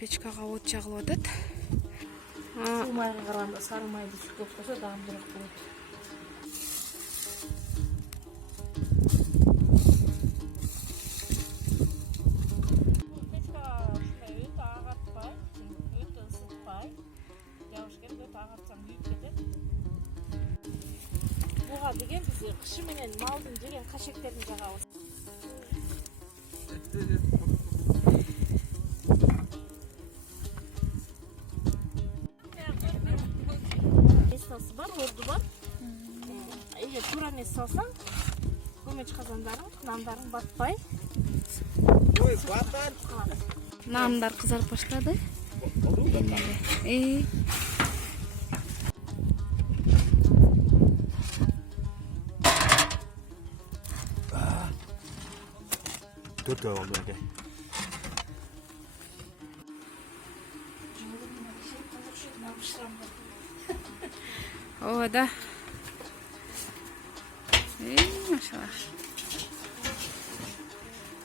печкага от жагылып атат. Суу майга караганда сары майды көп болсо даамдуураак болот. Печкага ушундай өтө агартпай, өтө ысытпай, жабыш керек, өтө агартсаң күйүп кетет. Буга деген биз кышы менен малдын жеген кашектерин жагабыз. Несасы бар, орду бар. Эгер туура эмес салсаң, көмөч казандарың, нандарың батпай. Ой, батар. Нандар кызарып баштады. Төртөө болду эке. Ооба да. Машалла.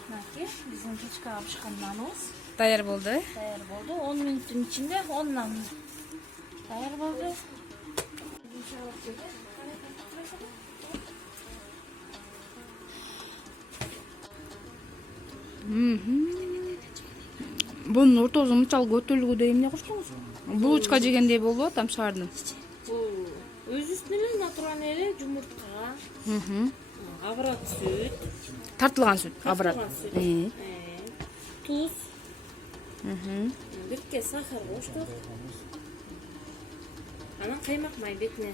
Мынакей, биздин печкага бышкан наныбыз Даяр болду. даяр болду. 10 мүнөттүн ичинде 10 нан даяр болду. Бунун ортосу мынчалык өтөлгүдөй эмне коштуңуз? Булочка жегендей болуп атам шаардын. Бул өз үстүнө эле натуральный эле жумуртка, абрат сүт, Тартылган сүт, абрат. туз, бирке сахар коштук. Анан каймак май бетине